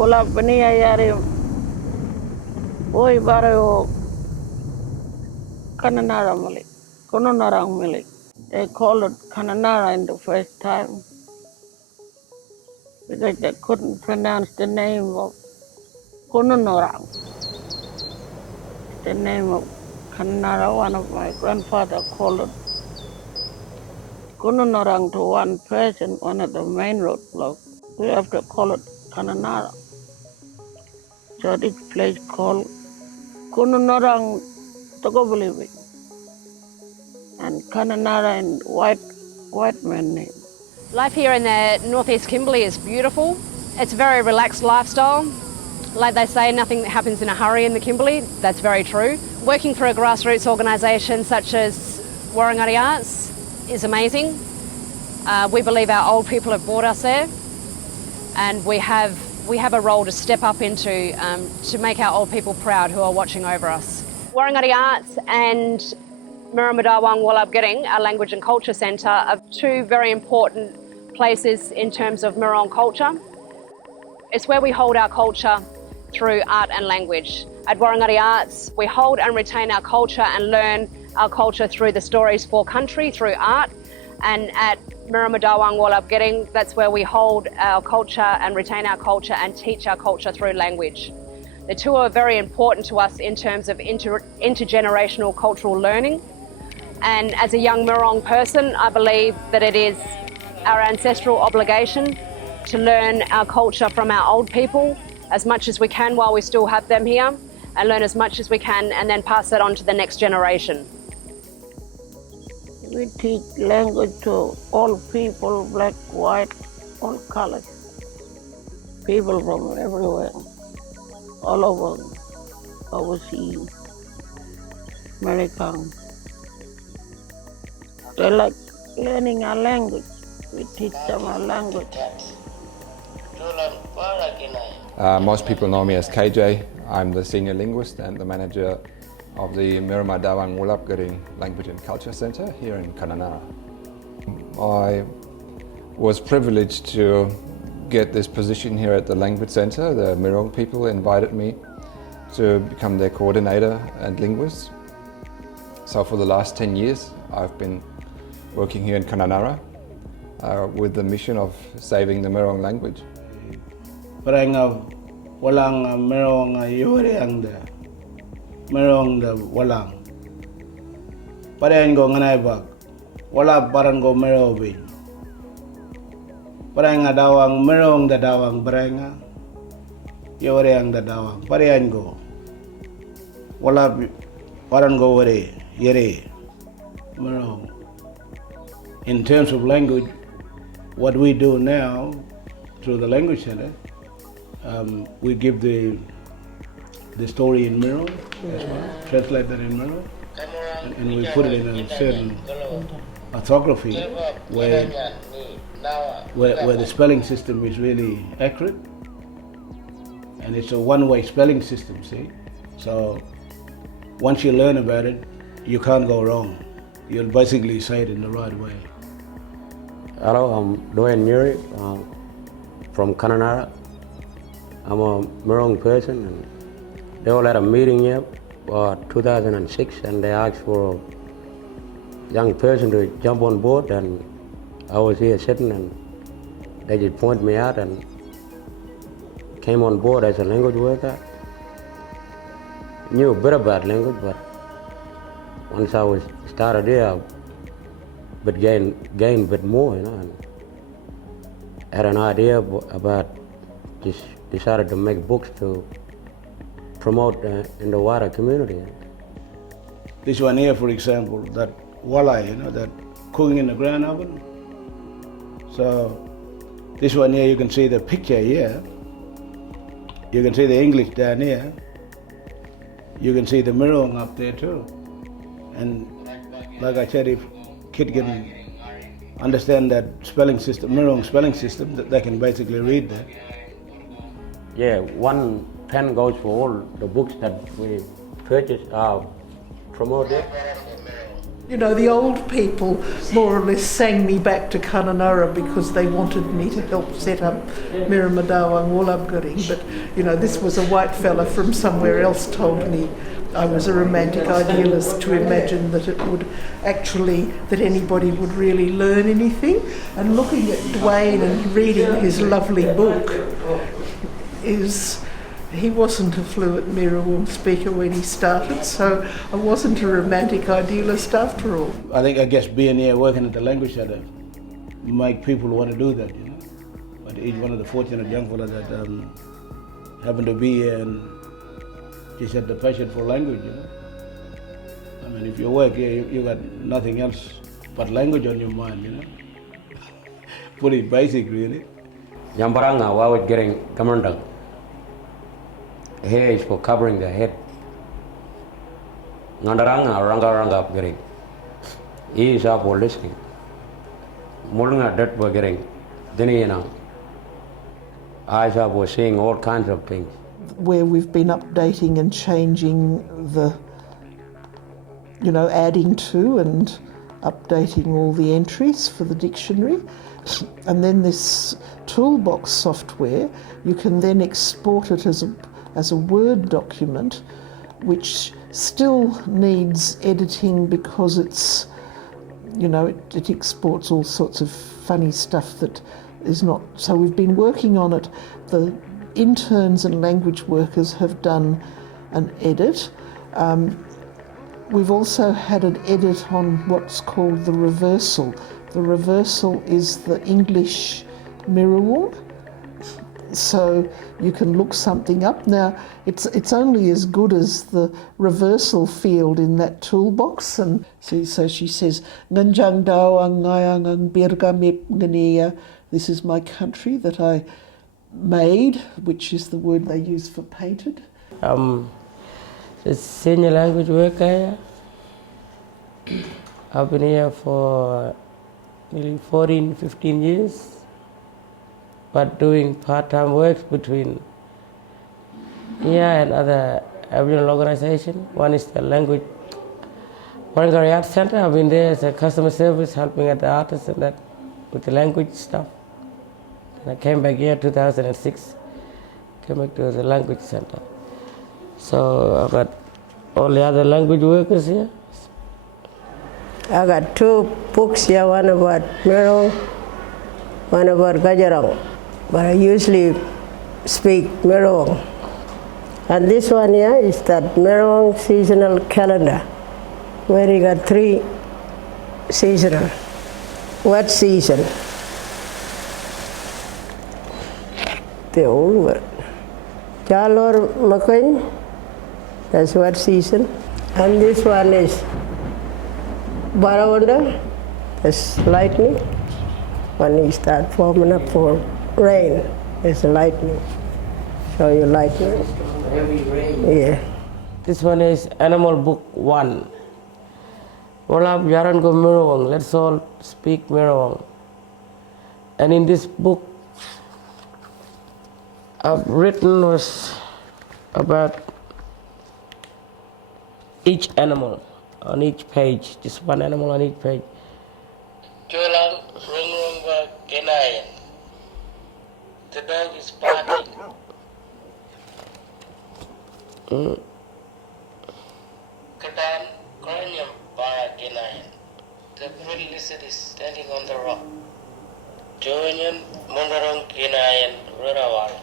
Wala Baniyayari Oi Barrio Kununurra Mili. Kununurra Mili. They called it Kununurra in the first time because they couldn't pronounce the name of Kununurra. The name of Kununurra, one of my grandfather called it Kununurra to one person, one of the main roadblocks. We have to call it Kununurra. So this place called Kununurra Togobolivi and Kununurra in white man name. Life here in the northeast Kimberley is beautiful. It's a very relaxed lifestyle. Like they say, nothing happens in a hurry in the Kimberley. That's very true. Working for a grassroots organisation such as Waringarri Arts is amazing. We believe our old people have brought us there, and we have a role to step up into to make our old people proud who are watching over us. Waringarri Arts and Mirriwoong Wallabgering, our Language and Culture Centre, are two very important places in terms of Mirriwoong culture. It's where we hold our culture through art and language. At Waringarri Arts, we hold and retain our culture and learn our culture through the stories for country, through art. And at Mirriwoong Wallabgering, that's where we hold our culture and retain our culture and teach our culture through language. The two are very important to us in terms of intergenerational cultural learning. And as a young Mirriwoong person, I believe that it is our ancestral obligation to learn our culture from our old people as much as we can while we still have them here, and learn as much as we can and then pass that on to the next generation. We teach language to all people, black, white, all colors. People from everywhere, all over, overseas, America. They like learning our language. We teach them our language. Most people know me as KJ. I'm the senior linguist and the manager of the Mirriwoong Wallabgering Language and Culture Centre here in Kununurra. I was privileged to get this position here at the Language Centre. The Mirriwoong people invited me to become their coordinator and linguist. So for the last 10 years I've been working here in Kununurra with the mission of saving the Mirriwoong language. Parang walang Mirriwoong Yuriang de Mirriwoong de walang. Parang go nganay bag. Wala parang go Mirriwoong. Parang dawang Mirriwoong da dawang parang Yuriang da dawang. Parang go. Wala parang go wari yere Mirriwoong. In terms of language, what we do now through the Language Centre, we give the story in Mirriwoong as well, translate that in Mirriwoong, and we put it in a certain orthography where the spelling system is really accurate, and it's a one-way spelling system, see? So once you learn about it, you can't go wrong. You'll basically say it in the right way. Hello, I'm Dwayne Muri from Kununurra. I'm a Mirriwoong person, and they all had a meeting here for 2006, and they asked for a young person to jump on board, and I was here sitting, and they just pointed me out and came on board as a language worker. Knew a bit about language, but once I was started here, but gained a bit more, you know, and had an idea about, just decided to make books to promote in the wider community. This one here, for example, that walleye, you know, that cooking in the ground oven. So this one here, you can see the picture here. You can see the English down here. You can see the Mirriwoong up there too. And like I said, if kid can understand that spelling system, Mirriwoong spelling system, that they can basically read that. Yeah, one pen goes for all the books that we purchase, promote it. You know, the old people more or less sang me back to Kununurra because they wanted me to help set up Mirriwoong Wulabgurring. But, you know, this was a white fella from somewhere else told me I was a romantic idealist to imagine that it would actually, that anybody would really learn anything. And looking at Dwayne and reading his lovely book is... He wasn't a fluent Mirriwoong speaker when he started, so I wasn't a romantic idealist after all. I guess being here working at the language center make people want to do that, you know. But he's one of the fortunate young fellas that happened to be here and just had the passion for language, you know. I mean, if you work here, you got nothing else but language on your mind, you know. Pretty basic, really. Yambaranga, wawit getting kamandang. Hair is for covering the head. Ngandaranga, ranga getting. E is for listening. Mulunga that were getting. Dinina. Eyes are for seeing all kinds of things. Where we've been updating and changing the, you know, adding to and updating all the entries for the dictionary. And then this toolbox software, you can then export it as a Word document, which still needs editing because it's, you know, it exports all sorts of funny stuff that is not. So we've been working on it. The interns and language workers have done an edit. We've also had an edit on what's called the reversal. The reversal is the English Mirriwoong. So you can look something up. Now, it's only as good as the reversal field in that toolbox. And so she says, Nganjang dao ang ngayang ang birgamip ngania. This is my country that I made, which is the word they use for painted. I'm a senior language worker. I've been here for nearly 14, 15 years. But doing part-time work between here and other Aboriginal organizations. One is the language Waringarri Art Center. I've been there as a customer service, helping at the artists and that with the language stuff. And I came back here in 2006, came back to the language center. So I've got all the other language workers here. I got two books here, one about Mirriwoong, one about Gajarang. But I usually speak Mirriwoong. And this one here is that Mirriwoong seasonal calendar, where you got 3 seasonal. Wet season, the old word. Jalor Makoin, that's wet season. And this one is Barawanda, that's lightning. When you start forming up for rain, it's lightning. Show you lightning. Heavy rain. Yeah. This one is Animal Book 1. Walab Yaran go Mirriwoong, let's all speak Mirriwoong. And in this book, I've written was about each animal on each page, just one animal on each page. Jolang Rungrungwa Kenayan. The dog is barking. Katan Cranium Para Kenayan. The green lizard is standing on the rock. Joanyan Mundarong Kenayan Rurawal.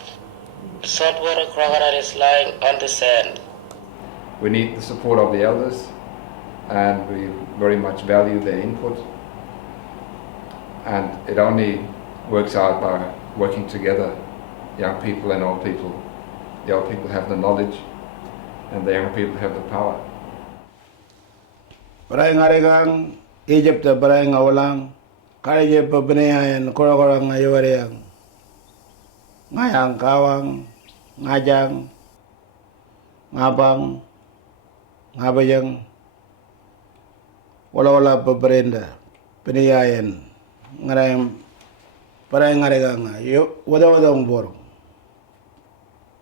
The saltwater crocodile is lying on the sand. We need the support of the elders, and we very much value their input. And it only works out by working together, young people and old people. The old people have the knowledge, and the young people have the power. Waringarri Egypt Waringawalang, Karije Pabenayan, Korakorang Ayawariang, Ngayang Kawang, Ngajang, Ngabang, Ngabayang, Wala Pabrenda, Penayan, Ngarayam, Waringarri Wadawang Boro,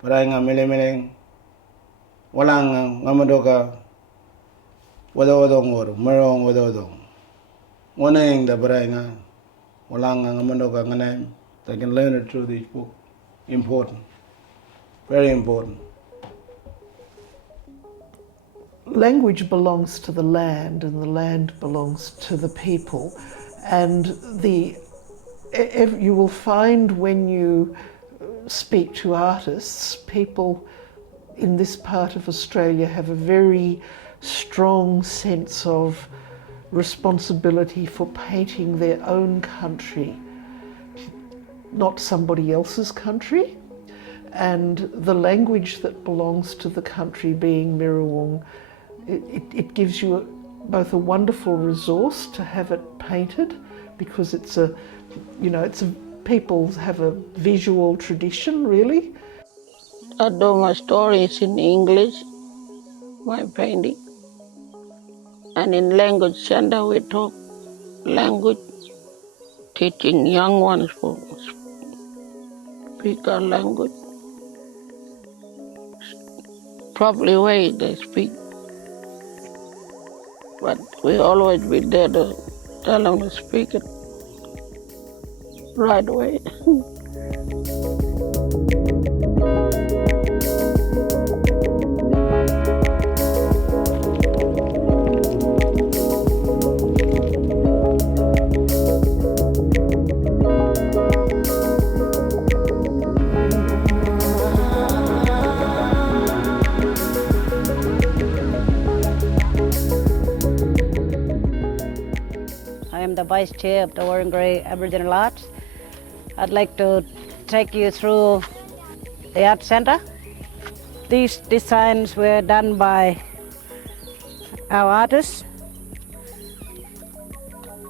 Waringa Milemeling, Walang Ngamadoka, wadodong or Merong wadodong. One thing the Brenga, Walang and Amanoka name, they can learn it through this book. Important. Very important. Language belongs to the land and the land belongs to the people. And you will find when you speak to artists, people in this part of Australia have a very strong sense of responsibility for painting their own country, not somebody else's country. And the language that belongs to the country, being Mirriwoong, it gives you both a wonderful resource to have it painted, because people have a visual tradition, really. I do my stories in English, my painting. And in language center we talk language, teaching young ones for speak our language. Probably way they speak. But we always be there to tell them to speak it right away. I am the Vice Chair of the Waringarri Aboriginal Arts. I'd like to take you through the Art Centre. These designs were done by our artists.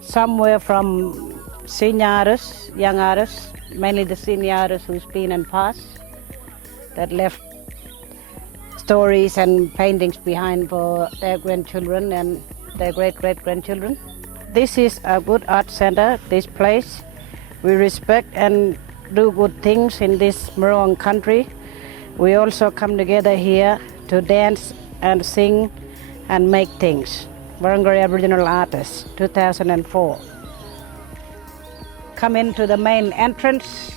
Some were from senior artists, young artists, mainly the senior artists who's been and passed, that left stories and paintings behind for their grandchildren and their great-great-grandchildren. This is a good art center, this place. We respect and do good things in this Mirriwoong country. We also come together here to dance and sing and make things. Waringarri Aboriginal Artists, 2004. Come into the main entrance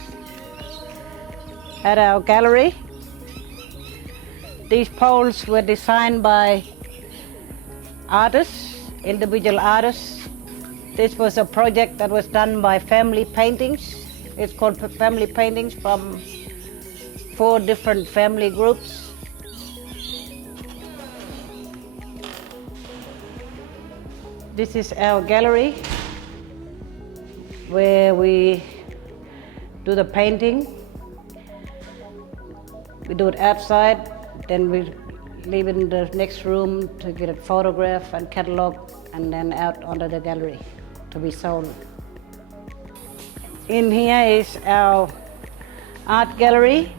at our gallery. These poles were designed by artists, individual artists. This was a project that was done by family paintings. It's called family paintings from 4 different family groups. This is our gallery where we do the painting. We do it outside, then we leave it in the next room to get a photograph and catalog, and then out onto the gallery to be sold. In here is our art gallery,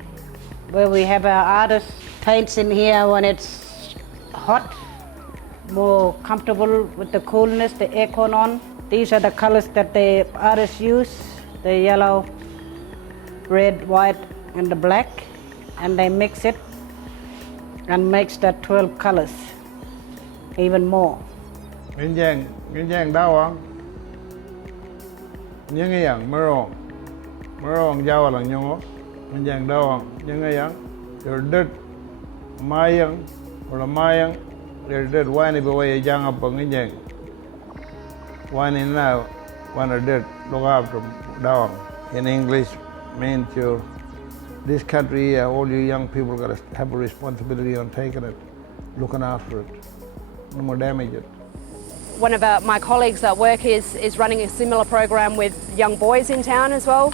where we have our artists paints in here when it's hot, more comfortable with the coolness, the aircon on. These are the colors that the artists use, the yellow, red, white, and the black, and they mix it and makes that 12 colors, even more. Minjang Dawang. Yang Merong Jawa lang nyongo. Minjang Dawang. Yang your dirt Mayang or Mayang, your dirt wine away young up on Minjang. One in now, one or dirt look after Dawang. In English means this country, all you young people got to have a responsibility on taking it, looking after it, no more damage it. One of my colleagues at work is running a similar program with young boys in town as well.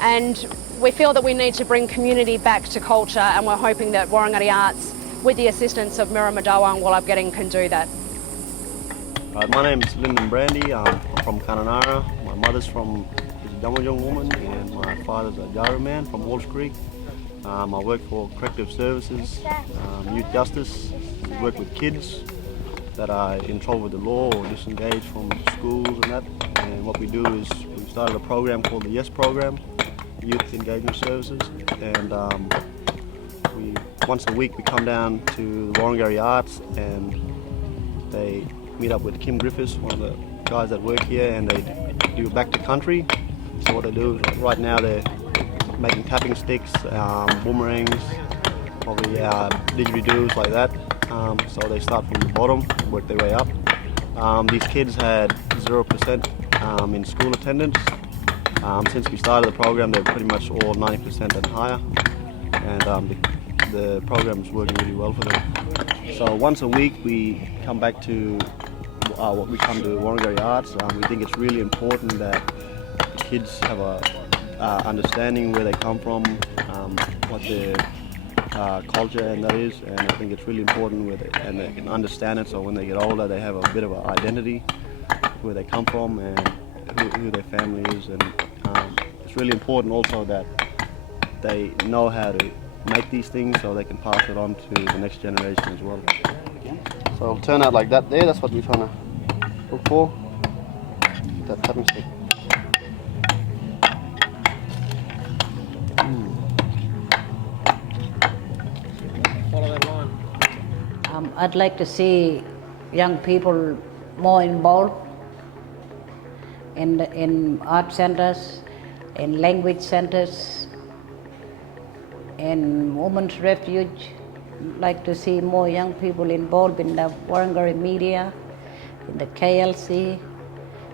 And we feel that we need to bring community back to culture, and we're hoping that Waringarri Arts, with the assistance of Mirriwoong Dawang Wallabgetting, can do that. My name's Lyndon Brandy. I'm from Kununurra. My mother's is a Damajong woman, and my father's a Jara man from Walsh Creek. I work for corrective services, youth justice, work with kids that are in trouble with the law or disengaged from schools and that. And what we do is we started a program called the YES program, Youth Engagement Services, and once a week we come down to the Waringarri Arts and they meet up with Kim Griffiths, one of the guys that work here, and they do back to country. So what they do is right now they're making tapping sticks, boomerangs, probably didgeridoos like that. So they start from the bottom, work their way up. These kids had 0% in school attendance. Since we started the program, they're pretty much all 90% and higher, and the program is working really well for them. So once a week we come back to what we come to Waringarri Arts. We think it's really important that the kids have a understanding where they come from, what their culture and that is, and I think it's really important and they can understand it, so when they get older they have a bit of an identity, where they come from and who their family is, and it's really important also that they know how to make these things so they can pass it on to the next generation as well. So it'll turn out like that there, that's what we're trying to look for, that tapping stick. I'd like to see young people more involved in art centers, in language centers, in women's refuge. I'd like to see more young people involved in the Waringarri media, in the KLC,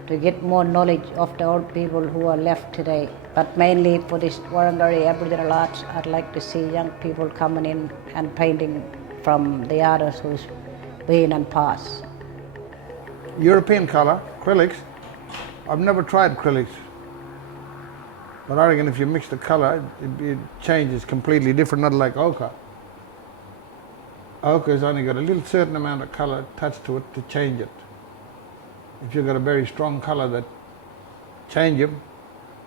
to get more knowledge of the old people who are left today. But mainly for this Waringarri Aboriginal arts, I'd like to see young people coming in and painting from the artists who's been and passed. European colour, acrylics. I've never tried acrylics, but I reckon if you mix the colour, it changes completely different, not like ochre. Ochre's only got a little certain amount of colour attached to it to change it. If you've got a very strong colour that changes them,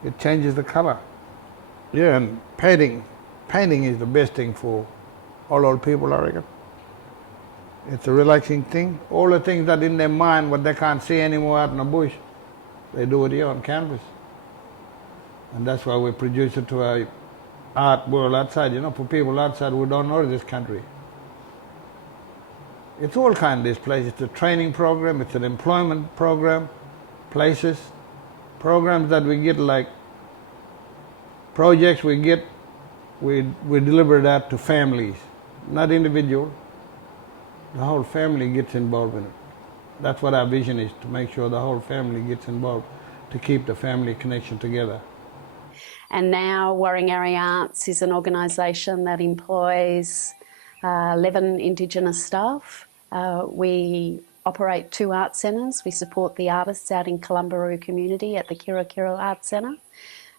it changes the colour. Yeah, and painting is the best thing for all old people, I reckon. It's a relaxing thing. All the things that in their mind, what they can't see anymore out in the bush, they do it here on canvas. And that's why we produce it to our art world outside, for people outside who don't know this country. It's all kind of this place. It's a training program, it's an employment program, places, programs that we get, like projects we get, we deliver that to families, not individual. The whole family gets involved in it. That's what our vision is, to make sure the whole family gets involved, to keep the family connection together. And now Waringarri Arts is an organisation that employs 11 Indigenous staff. We operate 2 art centres. We support the artists out in Kalumbaroo community at the Kira Kira Art Centre,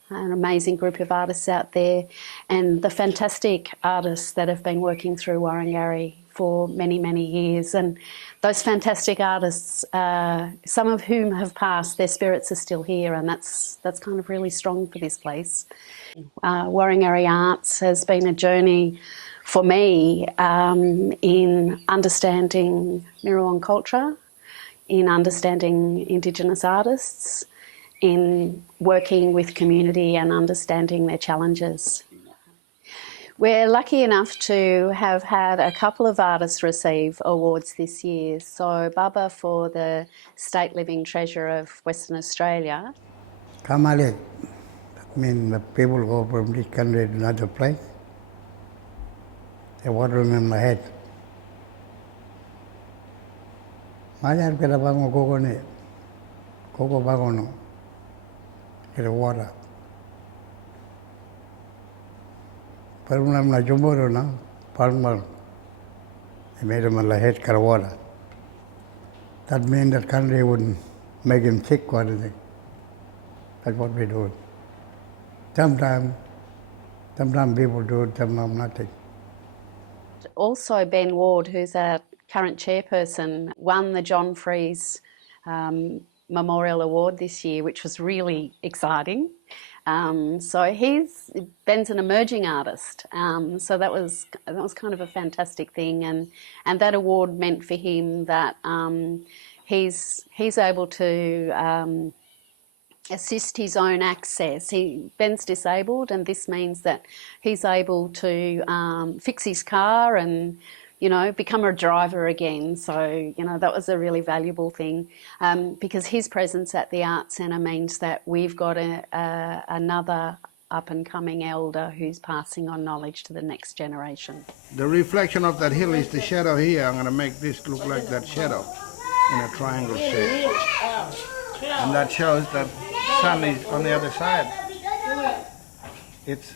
an amazing group of artists out there, and the fantastic artists that have been working through Waringarri for many, many years. And those fantastic artists, some of whom have passed, their spirits are still here, and that's kind of really strong for this place. Waringarri Arts has been a journey for me in understanding Mirriwoong culture, in understanding Indigenous artists, in working with community and understanding their challenges. We're lucky enough to have had a couple of artists receive awards this year. So Baba for the State Living Treasure of Western Australia. Kamalet, that means the people go from this country to another place. The water in my head. Mayan kira bango koko ni, koko bango no, kira water. Pero una na jumbo na, palmal. They made him a head kira water. That means that country wouldn't make him sick or anything. That's what we do. Sometimes people do it, sometimes nothing. Also Ben Ward, who's our current chairperson, won the John Freeze Memorial Award this year, which was really exciting. So Ben's an emerging artist, so that was kind of a fantastic thing, and that award meant for him that he's able to assist his own access. Ben's disabled, and this means that he's able to fix his car and become a driver again. So, that was a really valuable thing because his presence at the Art Centre means that we've got another up-and-coming elder who's passing on knowledge to the next generation. The reflection of that hill is the shadow here. I'm going to make this look like that shadow in a triangle shape. And that shows that sun is on the other side. It's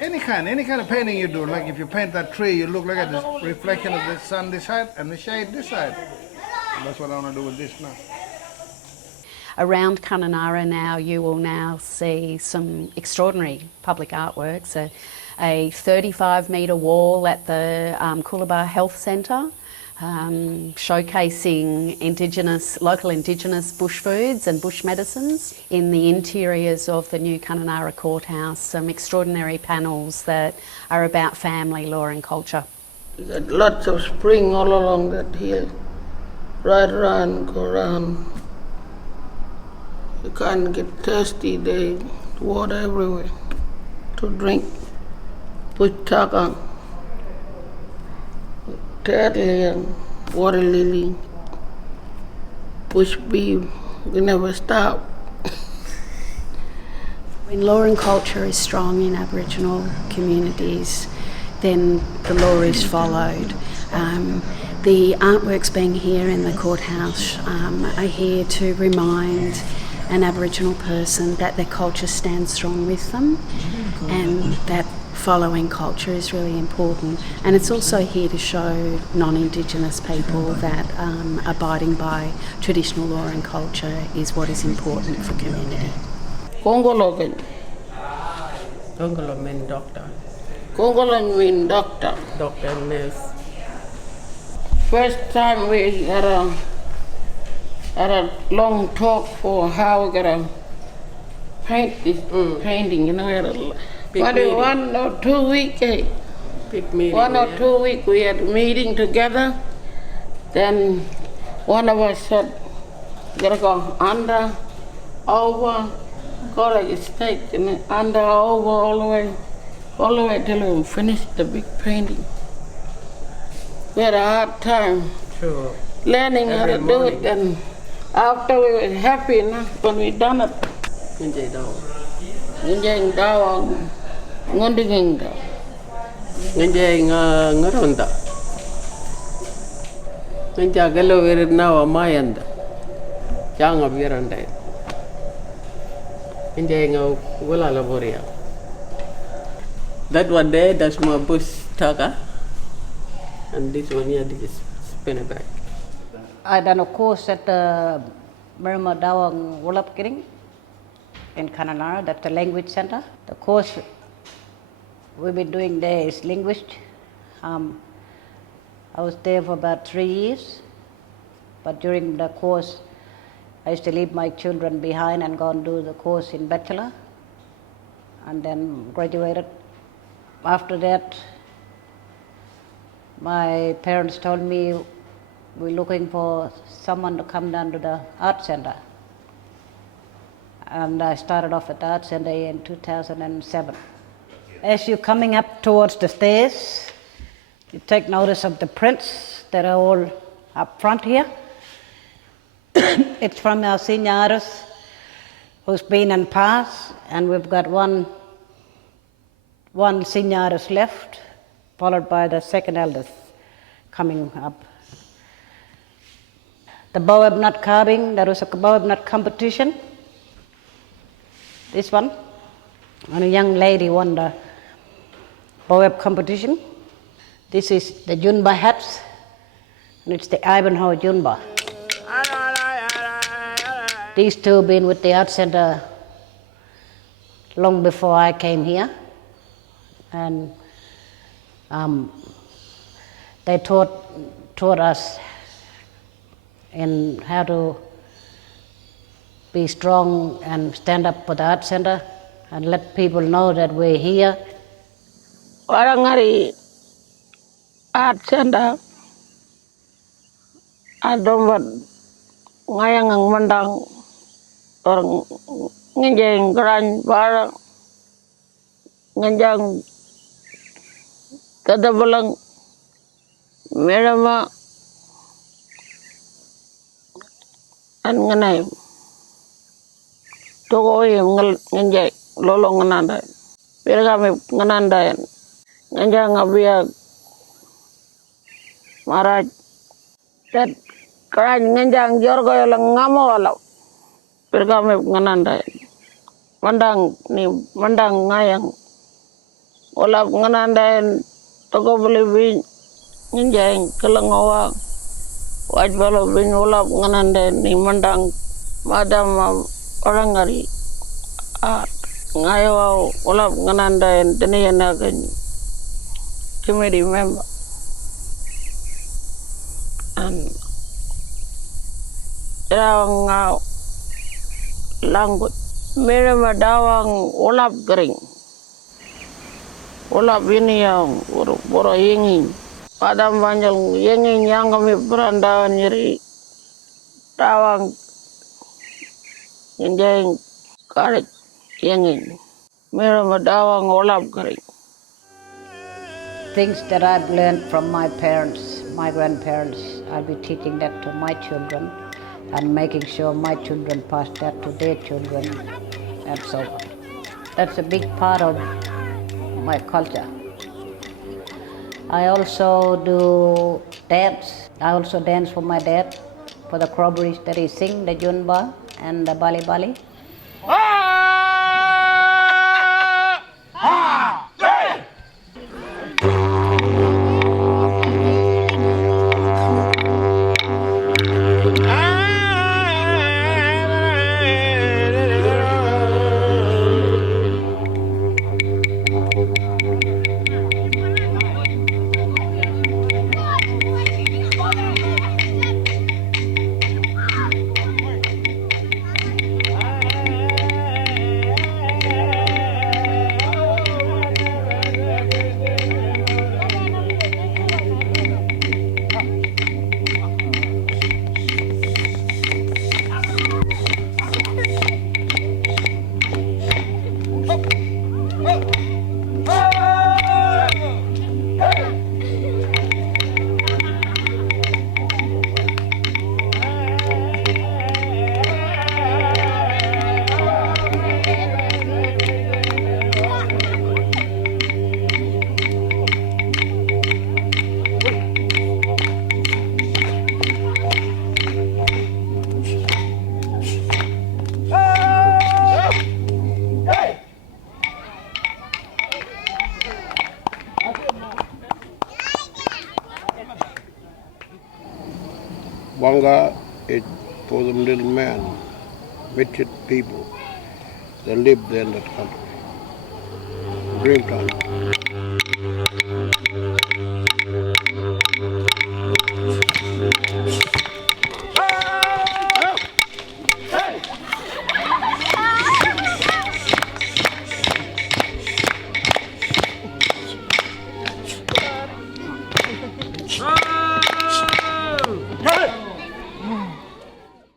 any kind of painting you do, like if you paint that tree, you look like at the reflection of the sun this side and the shade this side. And that's what I want to do with this now. Around Kununurra now, you will now see some extraordinary public artworks. A 35-metre wall at the Coolabah Health Centre, showcasing local Indigenous bush foods and bush medicines. In the interiors of the new Kununurra Courthouse, some extraordinary panels that are about family, law and culture. You got lots of spring all along that hill, right around, go around. You can't get thirsty, there's water everywhere to drink. Put taka, turtle and water lily, bush bee, we never stop. When law and culture is strong in Aboriginal communities, then the law is followed. The artworks being here in the courthouse are here to remind an Aboriginal person that their culture stands strong with them and that following culture is really important. And it's also here to show non-Indigenous people that abiding by traditional law and culture is what is important for community. Kongolo means doctor. Kongolo means doctor. Doctor and nurse. First time we had a long talk for how we're gonna paint this painting, had a maybe 1 or 2 weeks. Big meeting. 1 or 2 weeks we had a meeting together. Then one of us said, gotta go under, over, go like a snake, and under, over, all the way till we finished the big painting. We had a hard time learning how to do it, and after we were happy when we done it. Ngunjeng dawang, ngundigeng daw. Ngunjeng ngaronda. Ngunjagalo wirid nawa mayanda. Janga wiranda. Ngunjeng wala laboria. That one there, that's my bush taka. And this one here, this is spinnerback. I done a course at the Mirriwoong Dawang Wulapkiring in Kununurra, that's the language center. The course we've been doing there is linguist. I was there for about 3 years, but during the course I used to leave my children behind and go and do the course in Bachelor and then graduated. After that, my parents told me we're looking for someone to come down to the art center. And I started off at the art center in 2007. As you're coming up towards the stairs, you take notice of the prints that are all up front here. It's from our senior artist who's been and passed, and we've got one senior artist left, followed by the second eldest coming up. The baobab nut carving, there was a baobab nut competition. This one, and a young lady won the baobab competition. This is the Junba hats, and it's the Ivanhoe Junba. These two have been with the art center long before I came here, and they taught us in how to be strong and stand up for the art center and let people know that we're here. Waringarri Art Center, I don't want ngayang ang mandang or nganjang gran bara nganjang kadabalang Merama and Ganay. Togo him Nganjay, Lolo Ngananda. Pirgame Ngananda and Nganjangabia Maraj. That Karaj Nganjang Jorgo Langamo. Pirgame Ngananda. Mandang ni Mandang Ngayang. Olap Ngananda and Togo believe Ninjang Kalangawa. Wajbalo bin Olap Ngananda ni Mandang Madam Waringarri. Ngayo Olap Ngananda and Tenianagan committee member. And Dawang language. Mirama Dawang Olap Gring. Olap Viniang Boro Yinging. Padam Banjal Yinging Yangami Branda Nyeri Dawang Injang Karik Yinging. Mirama Dawang Olap Gring. Things that I've learned from my parents, my grandparents, I'll be teaching that to my children and making sure my children pass that to their children and so on. That's a big part of my culture. I also do dance. I also dance for my dad, for the corroborees that he sing, the Junba and the Bali Bali. Wanga is for them little men, wretched people that live there in that country. Dreamtime.